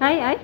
አይ አይ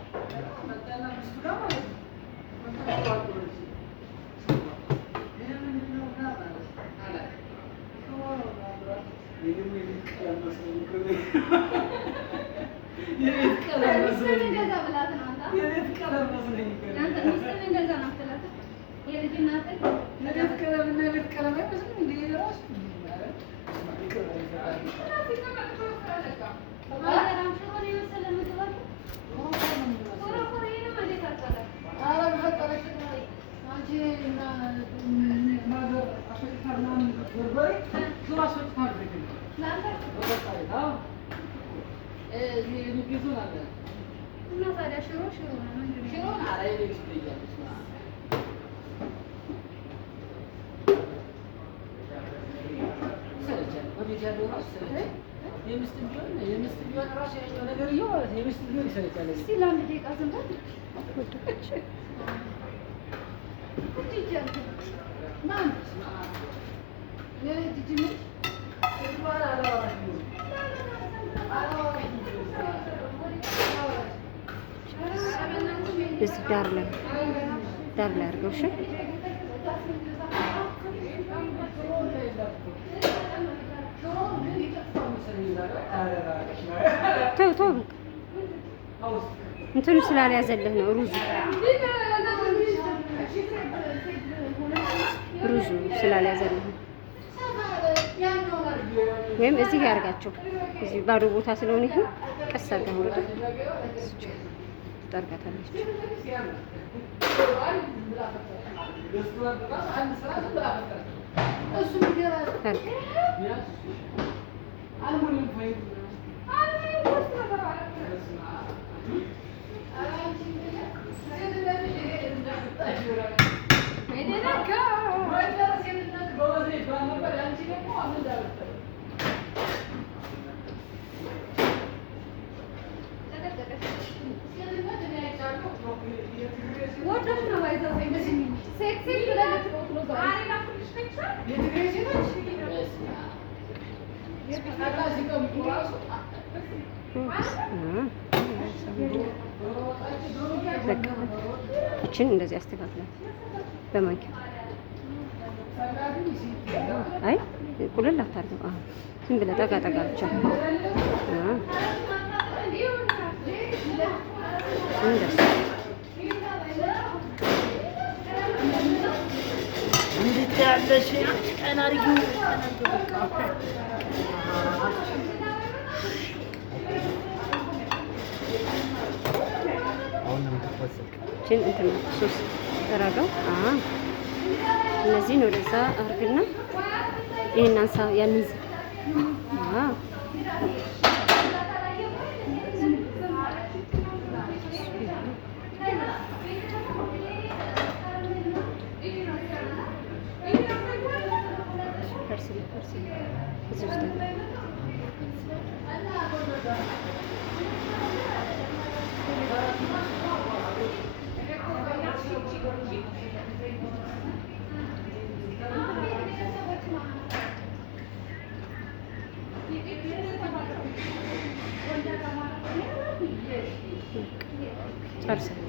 እዚህ ዳር ላይ አድርገው። እሺ ተው ተው፣ እንትኑ ስላልያዘልህ ነው። ሩዙ ስላልያዘልህ ነው። ወይም እዚህ ያርጋቸው። እዚህ ባዶ ቦታ ስለሆነ ይሄ ቀስ አድርገህ ወርደ ታርጋታለች። እችን እንደዚህ አስተካክላት በማንኪያ። አይ ቁልል አታርገው። ዝም ብለህ ጠጋ ጠጋ ብቻ። እንዴት ያለሽ ቀን አድርጊው። እችን እንትን ሶስ ተራጋው። እነዚህን ወደዛ አርግና ይሄን አንሳ ያንዝ። ጨርሰን